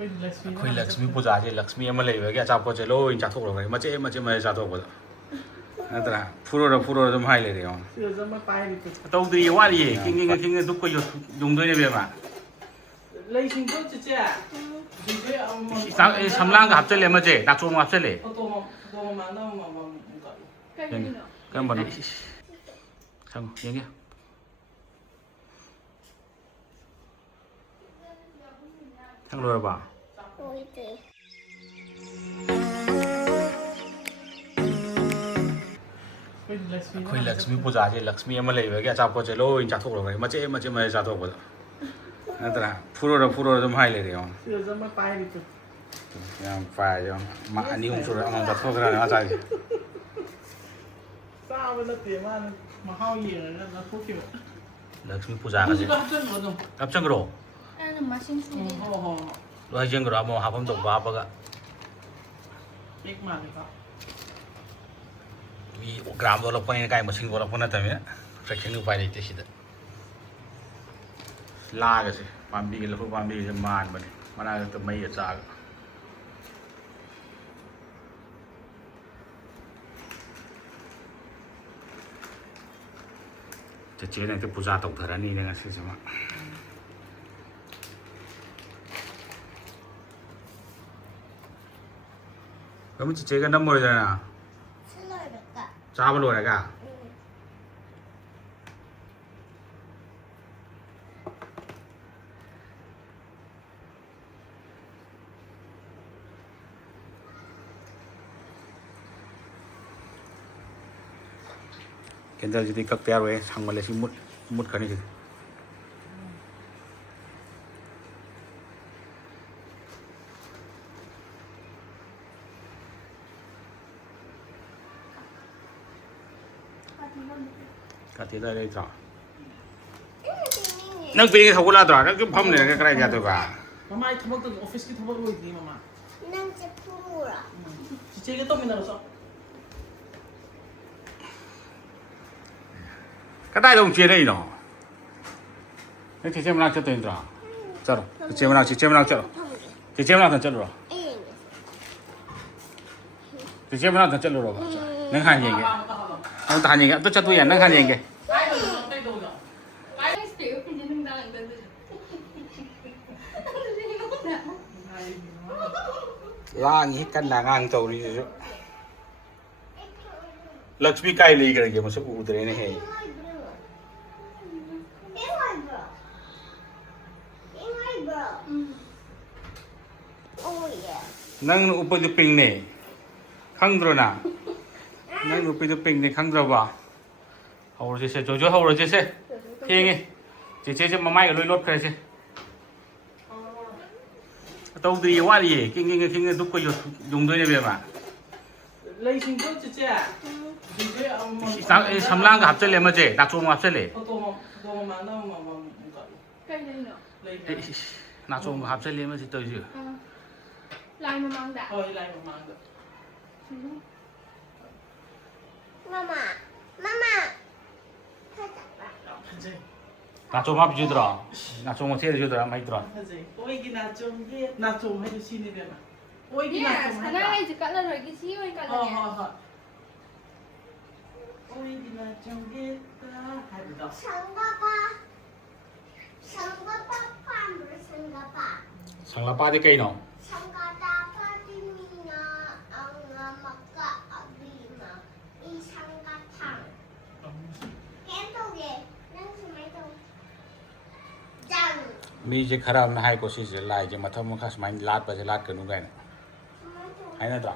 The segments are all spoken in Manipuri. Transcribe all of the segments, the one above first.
ꯑꯩꯈꯣꯏ ꯂꯛꯁꯃꯤ ꯄꯨꯖꯥꯁꯦ ꯂꯛꯁꯃꯤ ꯑꯃ ꯂꯩꯕꯒꯤ ꯑꯆꯥꯄꯣꯠꯁꯦ ꯂꯣꯏ ꯆꯥꯊꯣꯛꯈ꯭ꯔꯦ ꯃꯆꯦꯠ ꯃꯆꯦꯠ ꯆꯥꯊꯣꯛꯄꯗ ꯅꯠꯇ꯭ꯔꯥ ꯐꯨꯔꯣꯔ ꯑꯗꯨꯝ ꯍꯥꯏ ꯂꯩꯔꯦ ꯇꯧꯗ꯭ꯔꯤꯌꯦ ꯋꯥꯠꯂꯤꯌꯦ ꯈꯤꯡꯉ ꯗꯨꯛꯀ ꯌꯨꯡꯗꯣꯏꯅꯦꯕ ꯁꯝꯂꯥꯡꯒ ꯍꯥꯞꯆꯜꯂꯦ ꯑꯃꯁꯦ ꯅꯥꯆꯣꯝ ꯍꯥꯞꯆꯜꯂꯦ ꯀꯔꯝꯕꯅꯣ ꯁꯪꯉꯣ ꯌꯦꯡꯒꯦ ꯁꯪ ꯂꯣꯏꯔꯕ ꯑꯩꯈꯣꯏ ꯂꯛꯁꯃꯤ ꯄꯨꯖꯥꯁꯦ ꯂꯛꯁꯃꯤ ꯑꯃ ꯂꯩꯕꯒꯤ ꯑꯆꯥꯄꯣꯠꯁꯦ ꯂꯣꯏ ꯆꯥꯊꯣꯛꯈ꯭ꯔꯦ ꯃꯆꯦꯠ ꯃꯆꯦꯠ ꯆꯥꯊꯣꯛꯄꯗ ꯅꯠꯇ꯭ꯔꯥ ꯐꯨꯔꯣꯔ ꯑꯗꯨꯝ ꯍꯥꯏ ꯂꯩꯔꯦ ꯌꯥꯝ ꯄꯥꯏ ꯑꯅꯤ ꯑꯍꯨꯝ ꯁꯨꯔꯦ ꯑꯃꯃꯝ ꯆꯥꯊꯣꯛꯈ꯭ꯔꯅꯤ ꯃꯆꯥꯁꯦ ꯆꯥꯕ ꯅꯠꯇꯦ ꯃꯥꯅ ꯃꯍꯥꯎ ꯌꯦꯡꯉꯒ ꯂꯧꯊꯣꯛꯈꯤꯕ ꯂꯛꯁꯃꯤ ꯄꯨꯖꯥꯒꯁꯦ ꯍꯥꯞꯆꯟꯈ꯭ꯔꯣ ꯃꯁꯤꯡ ꯁꯨꯗꯦ ꯂꯣꯏ ꯍꯩꯖꯤꯟꯈ꯭ꯔꯣ ꯑꯃꯨꯛ ꯍꯥꯞꯐꯝ ꯊꯣꯛꯄ ꯍꯥꯞꯄꯒ ꯃꯤ ꯒ꯭ꯔꯥꯝ ꯑꯣꯜꯂꯛꯄꯅꯤꯅ ꯀꯥꯏ ꯃꯁꯤꯡ ꯑꯣꯜꯂꯛꯄ ꯅꯠꯇꯕꯅꯤꯅ ꯐ꯭ꯔꯦꯛꯁꯟ ꯎꯄꯥꯏ ꯂꯩꯇꯦ ꯁꯤꯗ ꯂꯥꯒꯁꯦ ꯄꯥꯝꯕꯤꯒ ꯂꯐꯨ ꯄꯥꯝꯕꯤꯒꯁꯦ ꯃꯥꯟꯕꯅꯦ ꯃꯅꯥꯛꯇ ꯃꯩꯒ ꯆꯥꯒ ꯆꯦꯆꯦꯅ ꯍꯦꯛꯇ ꯄꯨꯖꯥ ꯇꯧꯊꯔꯅꯤꯅꯦ ꯉꯁꯤꯁꯤꯃ 그러면 ꯆꯦꯆꯦꯒ ꯅꯝꯃꯣꯏꯗꯅ ꯆꯥꯕ ꯂꯣꯏꯔꯒ ꯀꯦꯟꯗꯜꯁꯤꯗꯤ ꯀꯛꯇ ꯌꯥꯔꯣꯏ ꯁꯪꯃꯜꯂꯦ ꯁꯤ ꯃꯨꯠꯈ꯭ꯔꯅꯤ ꯁꯤꯗꯤ ꯀꯥꯇꯦꯗ ꯂꯩꯇ꯭ꯔꯣ ꯅꯪ ꯄꯤꯔꯤꯉꯩ ꯊꯧꯒꯠꯂꯛꯗ꯭ꯔꯣ ꯅꯪ ꯁꯨꯝ ꯐꯝ ꯂꯩꯔꯒ ꯀꯗꯥꯏ ꯌꯥꯗꯣꯏꯕ ꯃꯃꯥ ꯑꯩ ꯊꯕꯛꯇꯣ ꯑꯣꯐꯤꯁꯀꯤ ꯊꯕꯛ ꯂꯣꯏꯗ꯭ꯔꯤ ꯃꯃꯥ ꯅꯪꯁꯦ ꯐꯨꯔꯥ ꯆꯤꯆꯦꯒ ꯇꯧꯃꯤꯟꯅꯔꯁꯨ ꯀꯗꯥꯏꯗ ꯑꯃꯨꯛ ꯆꯦꯜꯂꯛꯏꯅꯣ ꯅꯪ ꯆꯦꯆꯦ ꯃꯅꯥꯛ ꯆꯠꯇꯣꯏ ꯅꯠꯇ꯭ꯔꯣ ꯆꯠꯂꯣ ꯆꯦꯆꯦ ꯃꯅꯥꯛ ꯆꯠꯂꯣ ꯆꯦꯆꯦ ꯃꯅꯥꯛꯇ ꯆꯠꯂꯨꯔꯣ ꯆꯦꯆꯦ ꯃꯅꯥꯛꯇ ꯆꯠꯂꯨꯔꯣꯕ ꯅꯪ ꯍꯥꯟꯅ ꯌꯦꯡꯒꯦ ꯅꯪ ꯍꯥꯟꯅ ꯌꯦꯡꯒꯦ ꯑꯝꯇ ꯆꯠꯇꯣ ꯌꯥ ꯅꯪ ꯍꯥꯟꯅ ꯌꯦꯡꯒꯦ ꯂꯥꯡꯉꯤ ꯀꯟꯅ ꯑꯉꯥꯡ ꯇꯧꯔꯤꯁꯤꯁꯨ ꯂꯛꯁꯃꯤ ꯀꯥꯏ ꯂꯩꯈ꯭ꯔꯒꯦ ꯃꯁꯛ ꯎꯗ꯭ꯔꯦꯅꯦ ꯍꯦ ꯅꯪꯅ ꯎꯞꯄꯗꯨ ꯄꯤꯡꯅꯦ ꯈꯪꯗ꯭ꯔꯣ ꯅꯪ ꯅꯨꯄꯤꯗꯨ ꯄꯤꯡꯅꯦ ꯈꯪꯗ꯭ꯔꯕ ꯍꯧꯔꯁꯤꯁꯦ ꯖꯣꯖꯣ ꯍꯧꯔꯁꯤꯁꯦ ꯊꯦꯡꯉꯦ ꯆꯦꯆꯦꯁꯦ ꯃꯃꯥꯏꯒ ꯂꯣꯏ ꯂꯣꯠꯈ꯭ꯔꯦꯁꯦ ꯇꯧꯗ꯭ꯔꯤꯌꯦ ꯋꯥꯠꯂꯤꯌꯦ ꯈꯤꯡꯉ ꯗꯨꯛꯀ ꯌꯨꯡꯗꯣꯏꯅꯦꯕ ꯂꯩꯁꯤꯡꯗꯣ ꯆꯤꯆꯦ ꯁꯝꯂꯥꯡꯒ ꯍꯥꯞꯆꯜꯂꯦ ꯑꯃꯁꯦ ꯅꯥꯆꯣꯝ ꯍꯥꯞꯆꯜꯂꯦ ꯅꯥꯆꯣꯝꯒ ꯍꯥꯞꯆꯜꯂꯦ ꯑꯃꯁꯦ ꯇꯧꯔꯤꯁꯦ ꯂꯥꯏ ꯃꯃꯥꯡꯗ ꯍꯣꯏ ꯂꯥꯏ ꯃꯃꯥꯡꯗ ꯃꯃꯥ ꯐꯖꯩ 나좀 합주더라. 나좀 어떻게 해주더라, 마이더라. fazei. Oigi na chom hay du sini bema. Oigi na Yes, chom hay. ana ay jikat la roy kisi oy kala Ha ya. ha ha. Oigi na chom geta hay du da. Sanggapa pamber sanggapa. 상라빠디 깨이노. Sanggata patimina ang maka abima i sanggatang. Kento ge nang sumaito. Jang. ꯃꯤꯁꯦ ꯈꯔ ꯑꯃꯅ ꯍꯥꯏꯀꯣ ꯁꯤꯁꯦ ꯂꯥꯏꯁꯦ ꯃꯊꯛ ꯃꯈꯥ ꯁꯨꯃꯥꯏꯅ ꯂꯥꯠꯄꯁꯦ ꯂꯥꯠꯀꯅꯨ ꯀꯥꯏꯅ ꯍꯥꯏꯅꯗ꯭ꯔꯣ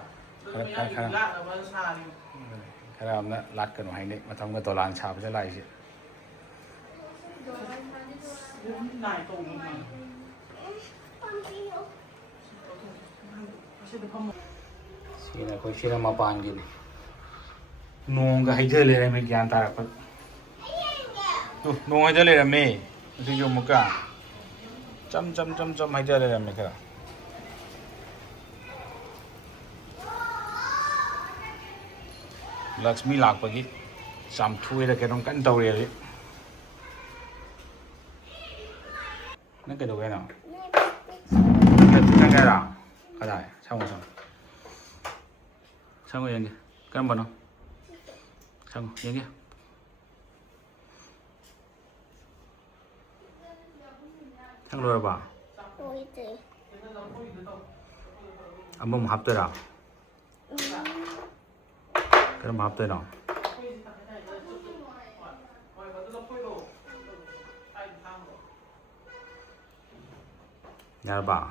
ꯈꯔ ꯑꯃꯅ ꯂꯥꯠꯀꯅꯨ ꯍꯥꯏꯅꯩ ꯃꯊꯛꯒ ꯗꯣꯂꯥꯟ ꯁꯥꯕꯁꯦ ꯂꯥꯏꯁꯦ ꯁꯤꯅ ꯑꯩꯈꯣꯏ ꯁꯤꯅ ꯃꯄꯥꯟꯒꯤꯅꯤ ꯅꯣꯡꯒ ꯍꯩꯊ ꯂꯩꯔꯝꯃꯦ ꯒ꯭ꯌꯥꯟ ꯇꯥꯔꯛꯄ ꯅꯣꯡ ꯍꯩꯊ ꯂꯩꯔꯝꯃꯦ ꯑꯗꯨꯁꯨ ꯑꯃꯨꯛꯀ ꯆꯝ ꯍꯩꯊ ꯂꯩꯔꯝꯃꯦ ꯈꯔ ꯂꯛꯁꯃꯤ ꯂꯥꯛꯄꯒꯤ ꯆꯥꯝꯊꯣꯏꯔ ꯀꯩꯅꯣꯝ ꯀꯟꯅ ꯇꯧꯔꯤ ꯍꯧꯖꯤꯛ ꯅꯪ ꯀꯩꯗꯧꯒꯦ ꯍꯥꯏꯅꯣ ꯅꯪ ꯀꯗꯥꯏ ꯁꯪꯉꯣ ꯁꯪꯉꯣ ꯁꯪꯉꯣ ꯌꯦꯡꯒꯦ ꯀꯔꯝꯕꯅꯣ ꯁꯪꯉꯣ ꯌꯦꯡꯒꯦ ꯁꯪ ꯂꯣꯏꯔꯕ 보이지? ꯑꯃꯃꯨꯛ ꯍꯥꯞꯇꯣꯏꯔꯥ ꯀꯔꯝꯕ ꯍꯥꯞꯇꯣꯏꯅꯣ ꯌꯥꯔꯕ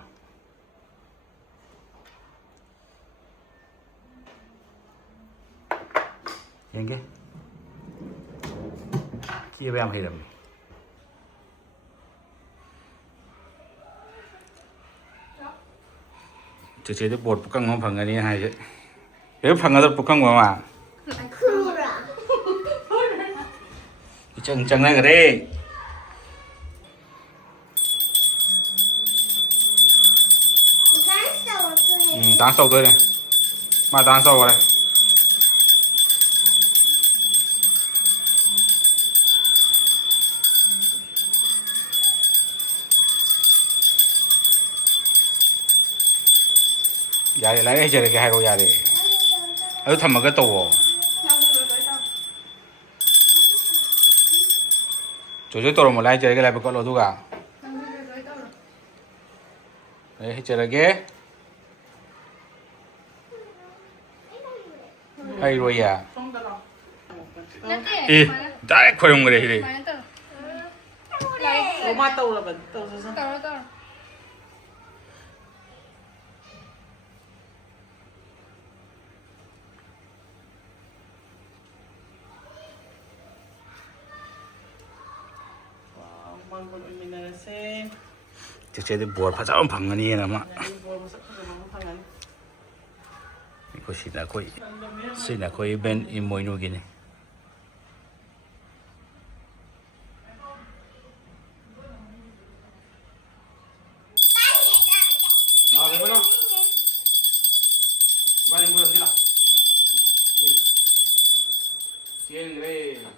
ꯌꯦꯡꯒꯦ ꯀꯦꯕ ꯌꯥꯝ ꯍꯩꯔꯝꯃꯤ ꯆꯦꯆꯦꯗꯤ ꯕꯣꯔꯠ ꯄꯨꯀꯪ ꯑꯃ ꯐꯪꯒꯅꯤ ꯍꯥꯏꯁꯦ ꯍꯦꯛ ꯐꯪꯒꯗ꯭ꯔꯥ ꯄꯨꯀꯪꯕ ꯑꯃ 쿠라. 이짱 짱나 그래. dansa 어떻게? dansa 어떠래? 마 dansa 그래. 야래 라래 저렇게 하고 야래. 어디 담아가 또. 조조 또로 뭐 라이 저렇게 라이 걸어 두가. 에 저렇게. hay rồi à 이 đại kho용 그래 이래 엄마 떠오라 봐. 떠오셔서. 망고 미네라세. 제대로 뭘 파자면 방언이 나마 이거 시나 거의 벤 이모이노기네 나 내버려 이발인 거라 지라 뒤에는 그래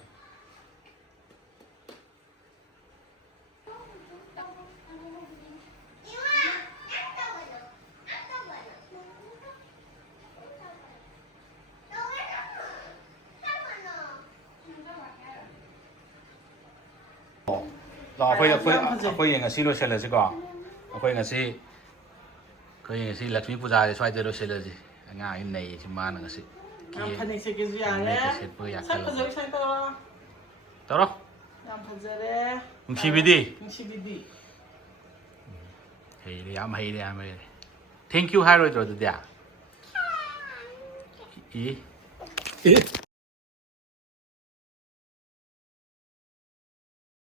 ꯑꯩꯈꯣꯏ ꯉꯁꯤ ꯂꯣꯏꯁꯤꯜꯂꯁꯤꯀꯣ ꯑꯩꯈꯣꯏ ꯉꯁꯤ ꯂꯛꯁꯃꯤ ꯄꯨꯖꯥꯁꯦ ꯁ꯭ꯋꯥꯏꯗ ꯂꯣꯏꯁꯤꯜꯂꯁꯤ ꯑꯉꯥꯡꯒꯤ ꯅꯩꯁꯤ ꯃꯥꯅ ꯉꯁꯤ ꯐꯅꯦꯛ ꯁꯦꯠꯀꯦꯁꯨ ꯌꯥꯔꯦ. ꯁꯛ ꯐꯖꯕ ꯏꯁꯩ ꯇꯧꯔꯣ. ꯇꯧꯔꯣ. ꯌꯥꯝ ꯐꯖꯔꯦ. ꯅꯨꯡꯁꯤꯕꯤꯗꯤ. ꯅꯨꯡꯁꯤꯕꯤꯗꯤ. ꯍꯩꯔꯦ ꯌꯥꯝ ꯍꯩꯔꯦ ꯌꯥꯝ ꯍꯩꯔꯦ. ꯊꯦꯡꯛ ꯌꯨ ꯍꯥꯏꯔꯣꯏꯗ꯭ꯔꯣ ꯑꯗꯨꯗꯤ? ꯏ